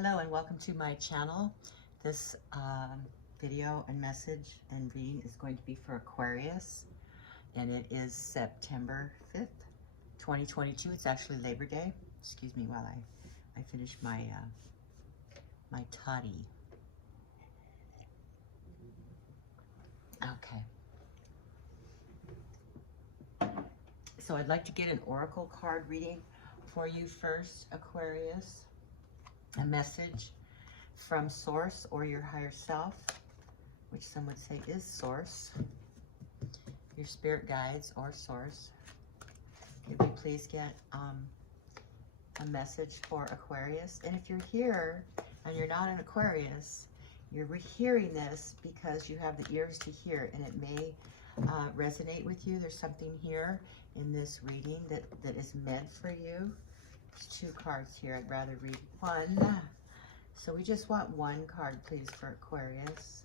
Hello and welcome to my channel. This video and message and reading is going to be for Aquarius, and it is September 5th, 2022. It's actually Labor Day. Excuse me while I finish my my toddy. Okay. So I'd like to get an oracle card reading for you first, Aquarius. A message from Source or your higher self, which some would say is Source, your spirit guides or Source. Could we please get a message for Aquarius? And if you're here and you're not an Aquarius, you're hearing this because you have the ears to hear, and it may resonate with you. There's something here in this reading that is meant for you. There's two cards here. I'd rather read one. So we just want one card, please, for Aquarius.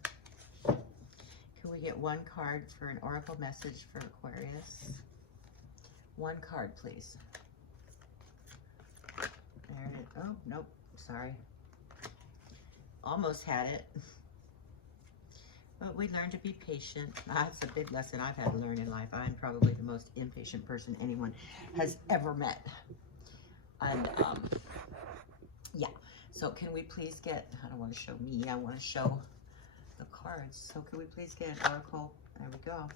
Can we get one card for an oracle message for Aquarius? One card, please. There it is. Oh, nope. Sorry. Almost had it. But we learn to be patient. That's a big lesson I've had to learn in life. I'm probably the most impatient person anyone has ever met. And yeah, so can we please get, I don't want to show me, I want to show the cards. So can we please get an oracle? There we go.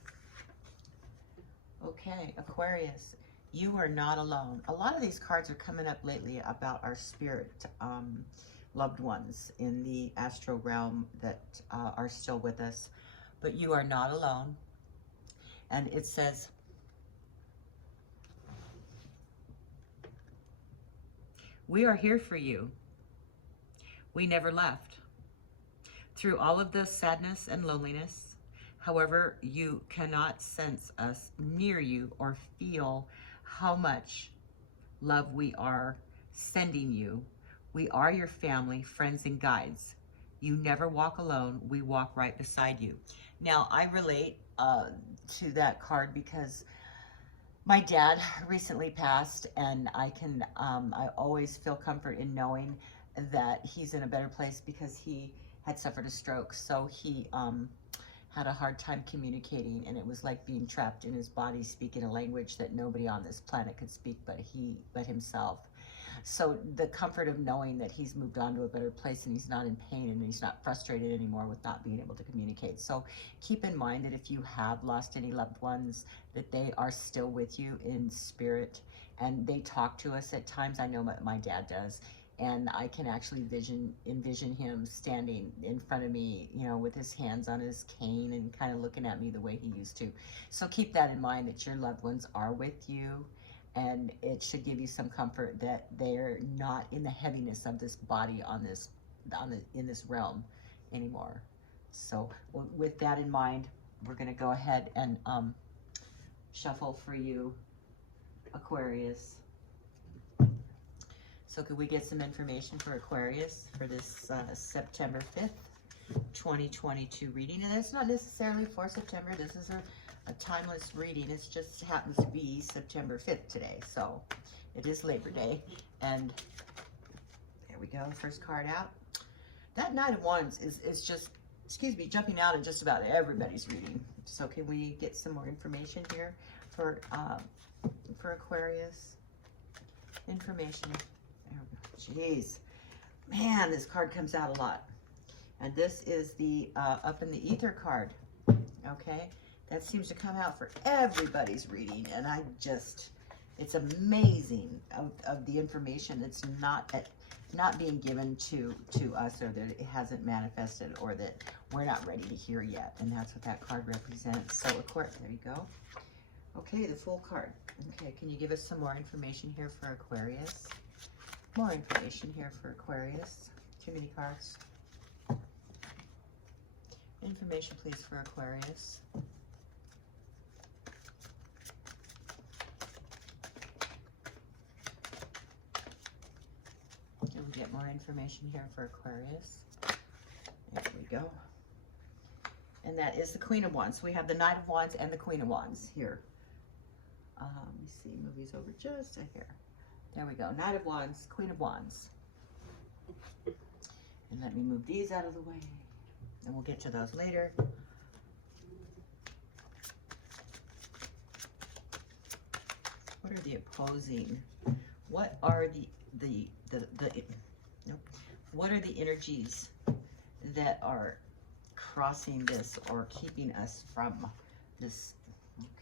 Okay, Aquarius, you are not alone. A lot of these cards are coming up lately about our spirit loved ones in the astral realm that are still with us, but you are not alone. And it says, we are here for you. We never left. Through all of the sadness and loneliness, however, you cannot sense us near you or feel how much love we are sending you. We are your family, friends, and guides. You never walk alone. We walk right beside you. Now, I relate to that card because my dad recently passed, and I always feel comfort in knowing that he's in a better place because he had suffered a stroke. So he had a hard time communicating, and it was like being trapped in his body, speaking a language that nobody on this planet could speak but himself. So the comfort of knowing that he's moved on to a better place and he's not in pain and he's not frustrated anymore with not being able to communicate. So keep in mind that if you have lost any loved ones, that they are still with you in spirit, and they talk to us at times. I know my dad does, and I can actually envision him standing in front of me, you know, with his hands on his cane and kind of looking at me the way he used to. So keep that in mind, that your loved ones are with you. And it should give you some comfort that they're not in the heaviness of this body in this realm anymore. So with that in mind, we're going to go ahead and shuffle for you, Aquarius. So could we get some information for Aquarius for this September 5th, 2022 reading? And it's not necessarily for September. This is a timeless reading. It just happens to be September 5th today, so it is Labor Day. And there we go, first card out. That Knight of Wands is just, excuse me, jumping out in just about everybody's reading. So can we get some more information here for Aquarius? Information. There we go. Jeez, man, this card comes out a lot. And this is the Up in the Ether card. Okay. That seems to come out for everybody's reading, and it's amazing of the information that's not being given to us, or that it hasn't manifested, or that we're not ready to hear yet. And that's what that card represents. So Aquarius, there you go. Okay, the Fool card. Okay, can you give us some more information here for Aquarius? More information here for Aquarius. Too many cards. Information, please, for Aquarius. Get more information here for Aquarius. There we go. And that is the Queen of Wands. We have the Knight of Wands and the Queen of Wands here. Let me see, movies over just a hair. There we go. Knight of Wands, Queen of Wands. Let me move these out of the way, and we'll get to those later. What are the opposing? What are nope. What are the energies that are crossing this or keeping us from this?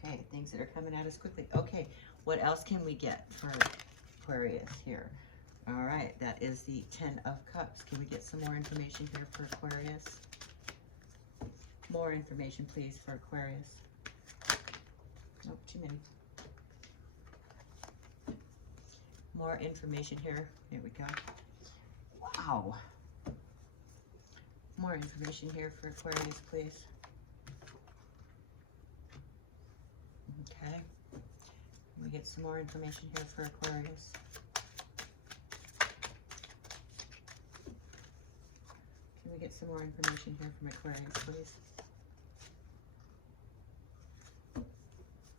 Okay, things that are coming at us quickly. Okay, what else can we get for Aquarius here? All right, that is the 10 of Cups. Can we get some more information here for Aquarius? More information, please, for Aquarius. Nope, too many. More information here. Here we go. Wow. More information here for Aquarius, please. Okay. Can we get some more information here for Aquarius? Can we get some more information here from Aquarius, please?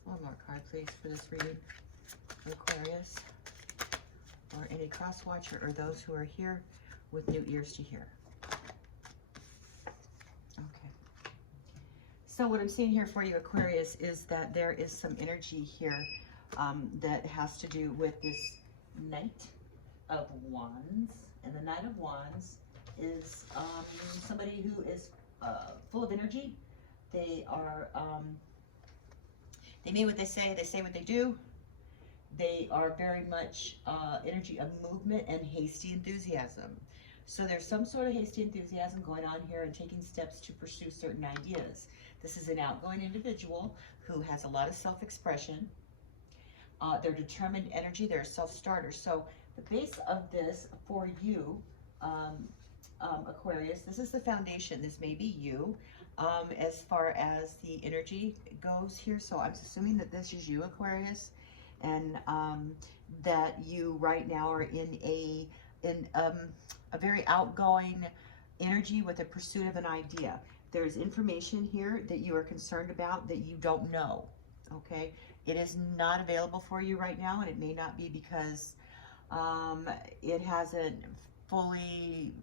One more card, please, for this reading for Aquarius. Or any cross watcher or those who are here with new ears to hear. Okay. So what I'm seeing here for you, Aquarius, is that there is some energy here that has to do with this Knight of Wands. And the Knight of Wands is somebody who is full of energy. They are, they mean what they say what they do. They are very much energy of movement and hasty enthusiasm. So there's some sort of hasty enthusiasm going on here and taking steps to pursue certain ideas. This is an outgoing individual who has a lot of self-expression. They're determined energy. They're a self-starter. So the base of this for you, Aquarius, this is the foundation. This may be you as far as the energy goes here. So I'm assuming that this is you, Aquarius. And that you right now are in a very outgoing energy with a pursuit of an idea. There's information here that you are concerned about that you don't know, okay? It is not available for you right now, and it may not be because it hasn't fully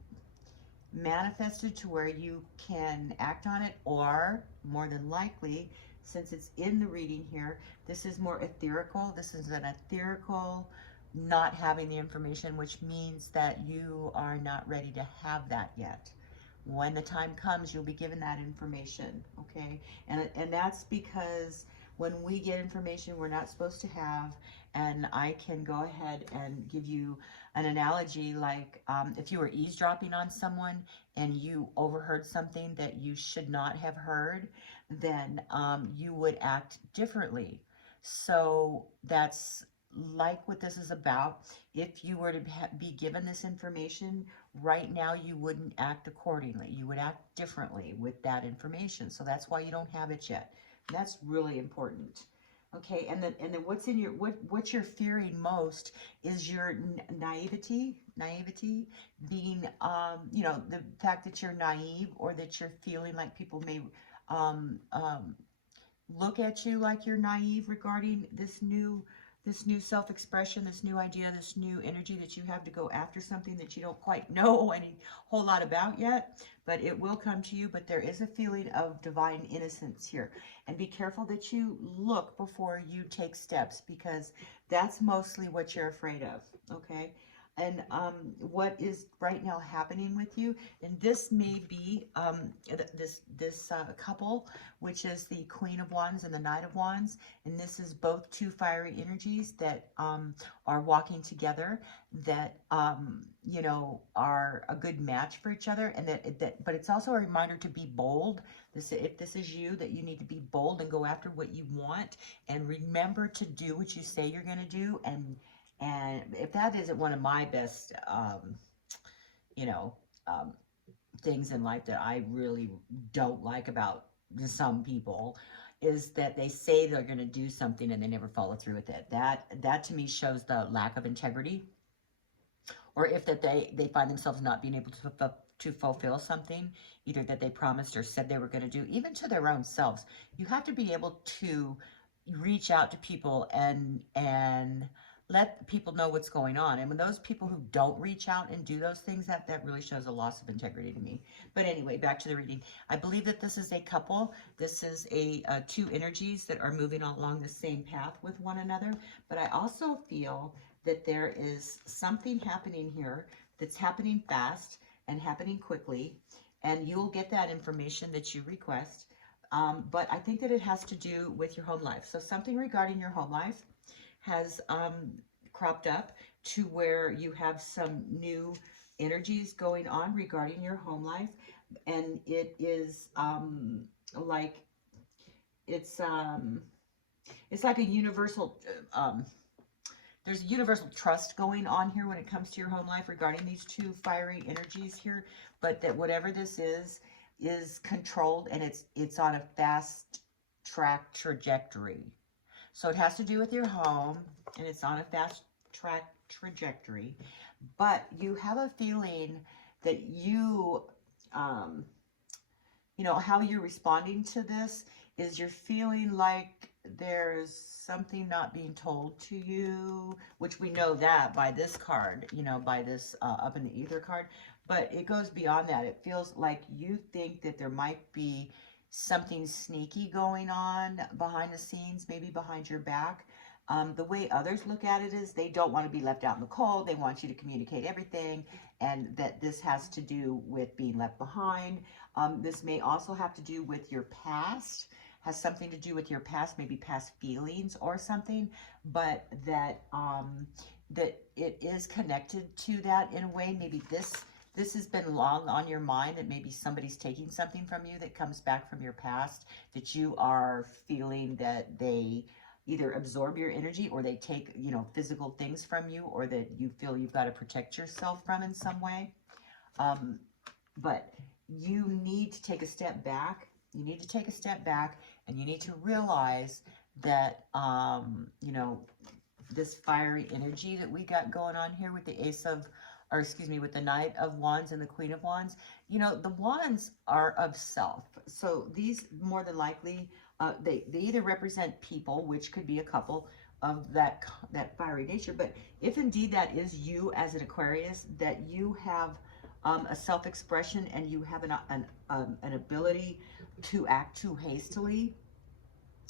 manifested to where you can act on it, or more than likely, since it's in the reading here, this is more etherical. This is an etherical not having the information, which means that you are not ready to have that yet. When the time comes, you'll be given that information, okay? And that's because when we get information we're not supposed to have, and I can go ahead and give you an analogy like if you were eavesdropping on someone and you overheard something that you should not have heard, then you would act differently. So that's like what this is about. If you were to be given this information right now, you wouldn't act accordingly. You would act differently with that information. So that's why you don't have it yet. That's really important. Okay, and then what's in your what you're fearing most is your naivety, being you know, the fact that you're naive, or that you're feeling like people may look at you like you're naive regarding this new self-expression, this new idea, this new energy that you have to go after something that you don't quite know any whole lot about yet, but it will come to you. But there is a feeling of divine innocence here, and be careful that you look before you take steps, because that's mostly what you're afraid of, okay? And what is right now happening with you, and this may be this couple, which is the Queen of Wands and the Knight of Wands, and this is both two fiery energies that are walking together, that you know, are a good match for each other, and but it's also a reminder to be bold. If this is you, that you need to be bold and go after what you want, and remember to do what you say you're going to do. And if that isn't one of my best, you know, things in life that I really don't like about some people, is that they say they're going to do something and they never follow through with it. That to me shows the lack of integrity, or if that they find themselves not being able to fulfill something, either that they promised or said they were going to do, even to their own selves. You have to be able to reach out to people and let people know what's going on. And when those people who don't reach out and do those things, that really shows a loss of integrity to me. But anyway, back to the reading. I believe that this is a couple. This is a two energies that are moving along the same path with one another. But I also feel that there is something happening here that's happening fast and happening quickly. And you'll get that information that you request. But I think that it has to do with your home life. So something regarding your home life has cropped up to where you have some new energies going on regarding your home life, and it is like it's like a universal there's a universal trust going on here when it comes to your home life regarding these two fiery energies here, but that whatever this is controlled, and it's on a fast track trajectory. So it has to do with your home, and it's on a fast track trajectory. But you have a feeling that you know, how you're responding to this is you're feeling like there's something not being told to you, which we know that by this card, you know, by this up in the ether card. But it goes beyond that. It feels like you think that there might be something sneaky going on behind the scenes, maybe behind your back. The way others look at it is they don't want to be left out in the cold. They want you to communicate everything, and that this has to do with being left behind. This may also have to do with your past, has something to do with your past, maybe past feelings or something, but that that it is connected to that in a way. Maybe this has been long on your mind, that maybe somebody's taking something from you that comes back from your past, that you are feeling that they either absorb your energy or they take, you know, physical things from you, or that you feel you've got to protect yourself from in some way. But you need to take a step back. You need to take a step back, and you need to realize that, you know, this fiery energy that we got going on here with the with the Knight of Wands and the Queen of Wands, you know, the Wands are of self. So these more than likely, they either represent people, which could be a couple of that fiery nature. But if indeed that is you as an Aquarius, that you have a self-expression, and you have an ability to act too hastily,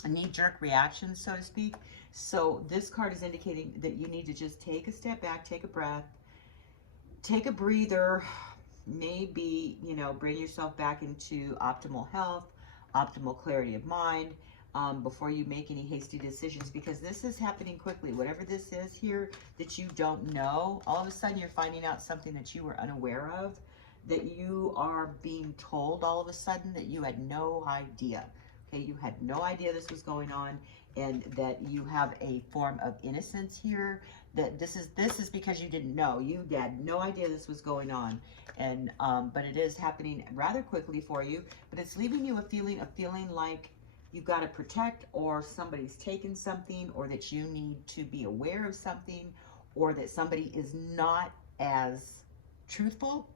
a knee-jerk reaction, so to speak. So this card is indicating that you need to just take a step back, take a breath, take a breather, maybe, you know, bring yourself back into optimal health, optimal clarity of mind, before you make any hasty decisions, because this is happening quickly. Whatever this is here that you don't know, all of a sudden you're finding out something that you were unaware of, that you are being told all of a sudden that you had no idea. Okay, you had no idea this was going on, and that you have a form of innocence here, that this is because you didn't know. You had no idea this was going on, and but it is happening rather quickly for you. But it's leaving you a feeling like you've got to protect, or somebody's taken something, or that you need to be aware of something, or that somebody is not as truthful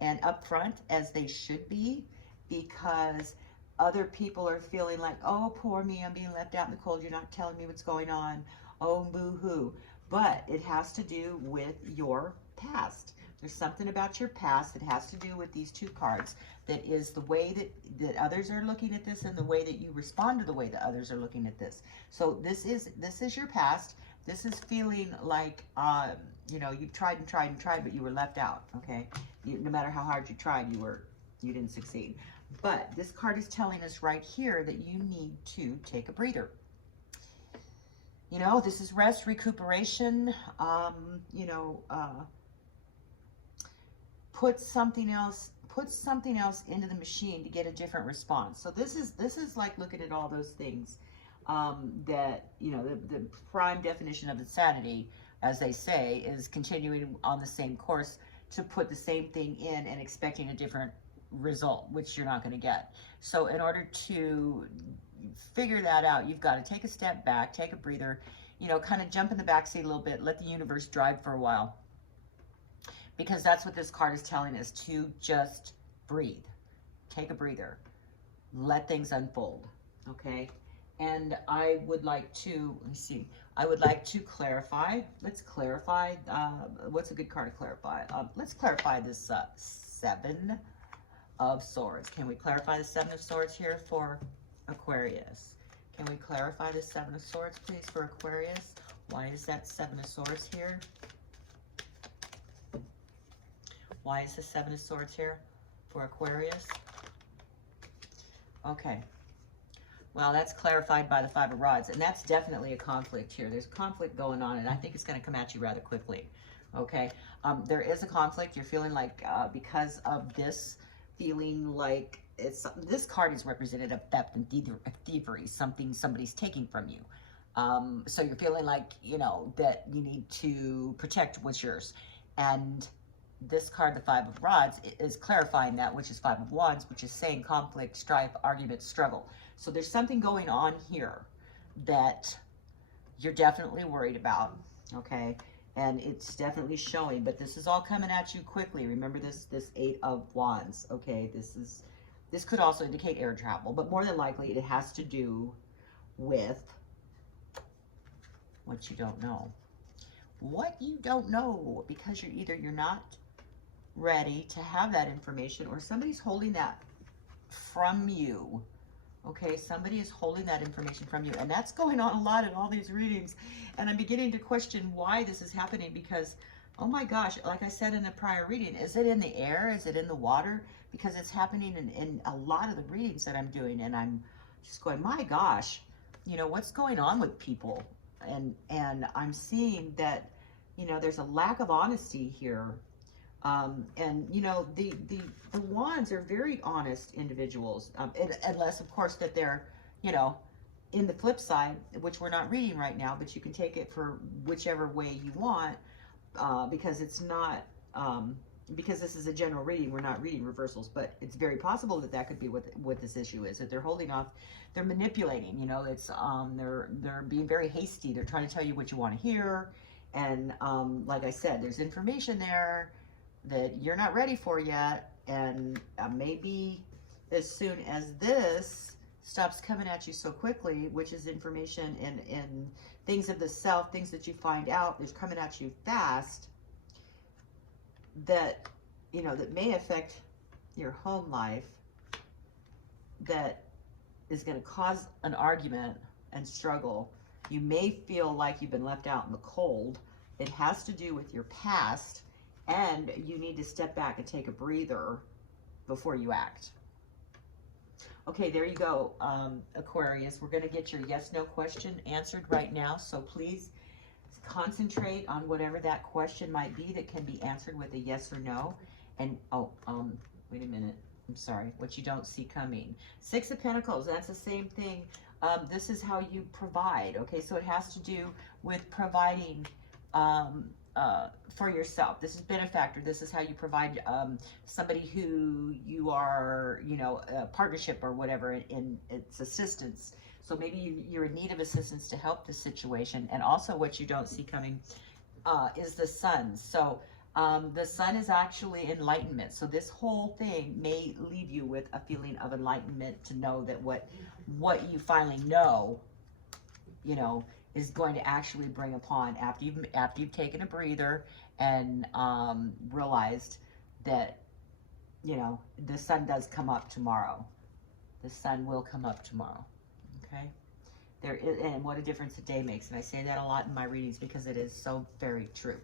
and upfront as they should be, because other people are feeling like, oh, poor me, I'm being left out in the cold, you're not telling me what's going on, oh, boo-hoo. But it has to do with your past. There's something about your past that has to do with these two cards, that is the way that others are looking at this, and the way that you respond to the way that others are looking at this. So this is your past. This is feeling like, you know, you've tried and tried and tried, but you were left out, okay? No matter how hard you tried, you didn't succeed. But this card is telling us right here that you need to take a breather. You know, this is rest, recuperation, you know, put something else into the machine to get a different response. So this is like looking at all those things, that, you know, the prime definition of insanity, as they say, is continuing on the same course to put the same thing in and expecting a different result, which you're not going to get. So in order to figure that out, you've got to take a step back, take a breather, you know, kind of jump in the backseat a little bit, let the universe drive for a while, because that's what this card is telling us, to just breathe, take a breather, let things unfold, okay? And I would like to, let me see, I would like to clarify. Let's clarify. What's a good card to clarify? Let's clarify this Seven of Swords. Can we clarify the Seven of Swords here for Aquarius? Can we clarify the Seven of Swords, please, for Aquarius? Why is that Seven of Swords here? Why is the Seven of Swords here for Aquarius? Okay. Well, that's clarified by the Five of Rods, and that's definitely a conflict here. There's a conflict going on, and I think it's going to come at you rather quickly, okay? There is a conflict. You're feeling like, because of this, feeling like this card is representative of theft and thievery, something somebody's taking from you. So you're feeling like, you know, that you need to protect what's yours. And this card, the Five of Rods, is clarifying that, which is Five of Wands, which is saying conflict, strife, argument, struggle. So there's something going on here that you're definitely worried about, okay? And it's definitely showing, but this is all coming at you quickly. Remember this Eight of Wands, okay? This could also indicate air travel, but more than likely it has to do with what you don't know. What you don't know, because you're not ready to have that information, or somebody's holding that from you. Okay, somebody is holding that information from you, and that's going on a lot in all these readings. And I'm beginning to question why this is happening, because, oh my gosh, like I said in a prior reading, is it in the air? Is it in the water? Because it's happening in a lot of the readings that I'm doing, and I'm just going, my gosh, you know, what's going on with people? And I'm seeing that, you know, there's a lack of honesty here. And you know, the Wands are very honest individuals, unless of course that they're, you know, in the flip side, which we're not reading right now, but you can take it for whichever way you want, because it's not, because this is a general reading, we're not reading reversals, but it's very possible that that could be what this issue is, that they're holding off, they're manipulating, you know, it's, they're being very hasty, they're trying to tell you what you want to hear, and like I said, there's information there that you're not ready for yet, and maybe as soon as this stops coming at you so quickly, which is information and things of the self, things that you find out, there's coming at you fast, that, you know, that may affect your home life, that is going to cause an argument and struggle. You may feel like you've been left out in the cold. It has to do with your past, and you need to step back and take a breather before you act. Okay, there you go, Aquarius. We're going to get your yes/no question answered right now. So please concentrate on whatever that question might be that can be answered with a yes or no. And, wait a minute. I'm sorry. What you don't see coming. Six of Pentacles, that's the same thing. This is how you provide. Okay, so it has to do with providing for yourself. This is benefactor. This is how you provide somebody who you are, you know, a partnership or whatever in its assistance. So maybe you're in need of assistance to help the situation. And also what you don't see coming is the sun. So the sun is actually enlightenment. So this whole thing may leave you with a feeling of enlightenment, to know that what you finally know, you know, is going to actually bring upon after you've taken a breather and realized that, you know, the sun does come up tomorrow. The sun will come up tomorrow. Okay, there is, and what a difference a day makes. And I say that a lot in my readings because it is so very true,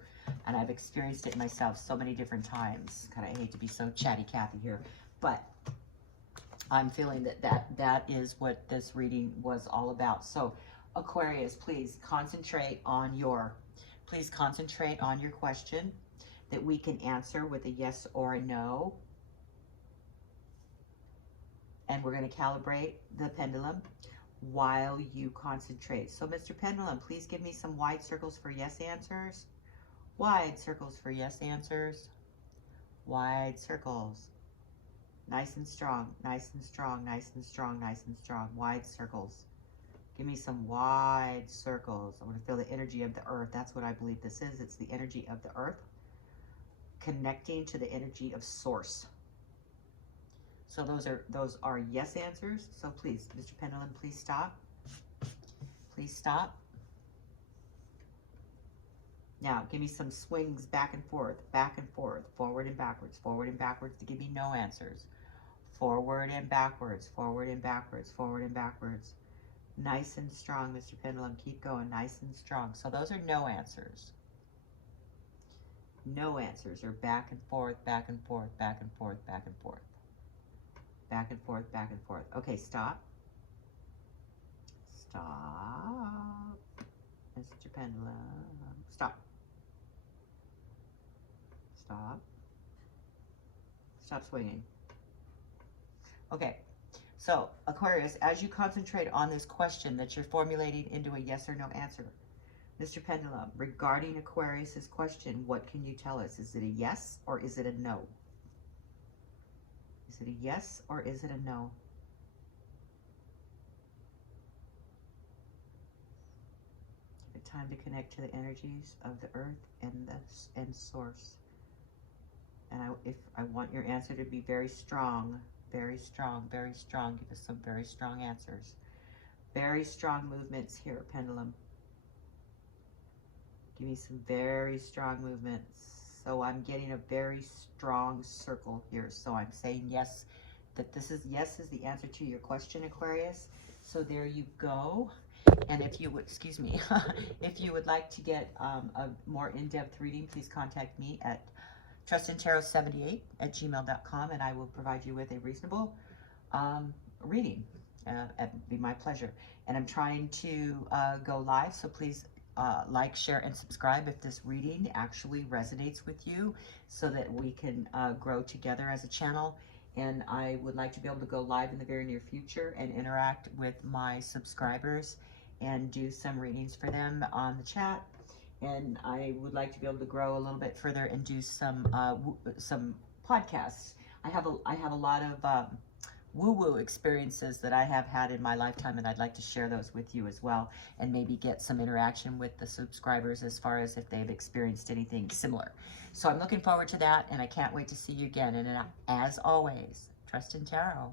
and I've experienced it myself so many different times. God, I hate to be so chatty Cathy here, but I'm feeling that is what this reading was all about. So Aquarius, please concentrate on your question that we can answer with a yes or a no. And we're going to calibrate the pendulum while you concentrate. So Mr. Pendulum, please give me some wide circles for yes answers. Wide circles for yes answers. Wide circles. Nice and strong, nice and strong, nice and strong, nice and strong. Wide circles. Give me some wide circles. I want to feel the energy of the earth. That's what I believe this is. It's the energy of the earth connecting to the energy of source. So those are yes answers. So please, Mr. Pendulum, please stop. Please stop. Now, give me some swings back and forth, forward and backwards to give me no answers. Forward and backwards, forward and backwards, forward and backwards. Nice and strong, Mr. Pendulum. Keep going, nice and strong. So those are no answers. No answers are back and forth, back and forth, back and forth, back and forth. Back and forth, back and forth. Okay, stop. Stop. Mr. Pendulum. Stop. Stop. Stop swinging. Okay, so Aquarius, as you concentrate on this question that you're formulating into a yes or no answer, Mr. Pendulum, regarding Aquarius's question, what can you tell us? Is it a yes or is it a no? Is it a yes or is it a no? Give it time to connect to the energies of the earth and source. And I want your answer to be very strong, very strong, very strong. Give us some very strong answers. Very strong movements here, Pendulum. Give me some very strong movements. So I'm getting a very strong circle here. So I'm saying yes, that this is, yes is the answer to your question, Aquarius. So there you go. And if you would, excuse me, if you would like to get a more in-depth reading, please contact me at trustandtarot78@gmail.com, and I will provide you with a reasonable reading. It'd be my pleasure. And I'm trying to go live, so please like, share, and subscribe if this reading actually resonates with you, so that we can grow together as a channel. And I would like to be able to go live in the very near future and interact with my subscribers and do some readings for them on the chat. And I would like to be able to grow a little bit further and do some podcasts. I have a lot of woo-woo experiences that I have had in my lifetime, and I'd like to share those with you as well, and maybe get some interaction with the subscribers as far as if they've experienced anything similar. So I'm looking forward to that, and I can't wait to see you again. And as always, trust in tarot.